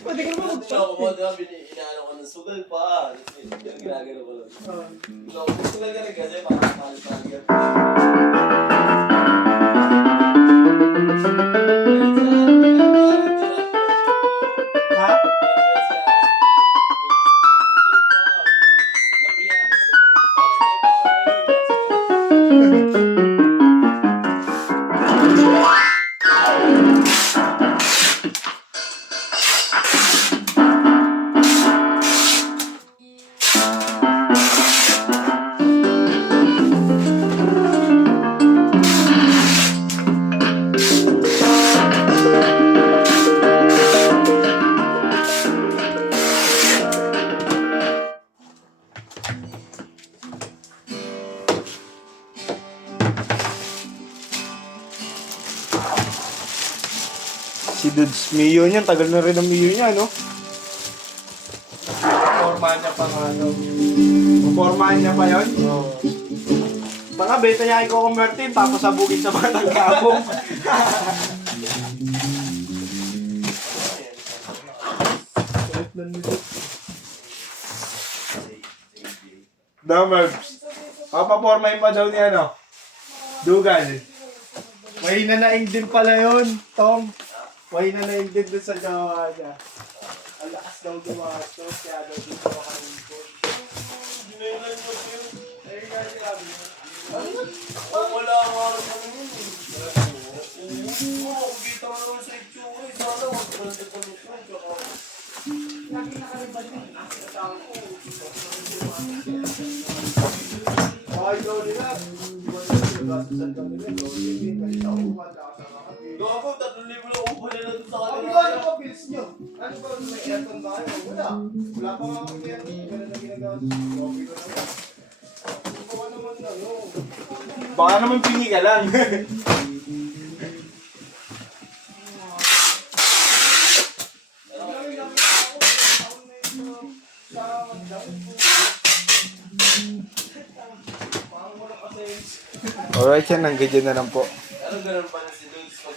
Pwede ka naman Gusto ko mo, diba, inaano ko ng sugal pa. Yung ginagano ko lang. Sugal ka rin kasi, parang palit-palit. Ha? Si Dudes Mio niyan, tagal na rin ang Mio niya, no? Forma niya pa nga, no? Forma niya pa yun? Oo. Baka beta niya i-convertin, tapos sabugin sa mga tangkabong. Damerbs. Papapormahin pa daw niya, no? Dugal. May nanaing din pala yun, Tom. May nanaing din dun sa jawa niya. Ang lakas daw gumastos, kaya daw dun sa makalimpon. Ginailan mo ko yun. Ayun nga sinabi niya. Wala nga naman yun. Oo, kita mo naman sa itsura. Sana magpapalito-palito. Tsaka... Lagi nakalibad yun. Ang tao ko. Ay, daw nila. Nagasusan kami nila. Kasi ako kumanda ka sa mga bills. Gago, 3,000 lang upa nila doon sa Ano kanila. ba yung mga bills nyo? Ano ba may aircon ba kayo? Wala. Wala pa nga kami aircon. Ganun na ginagamit. Okay ko naman. Baka naman ano. Baka naman pingi ka lang. Alright yan, hanggang dyan na lang po. Ano ganun pa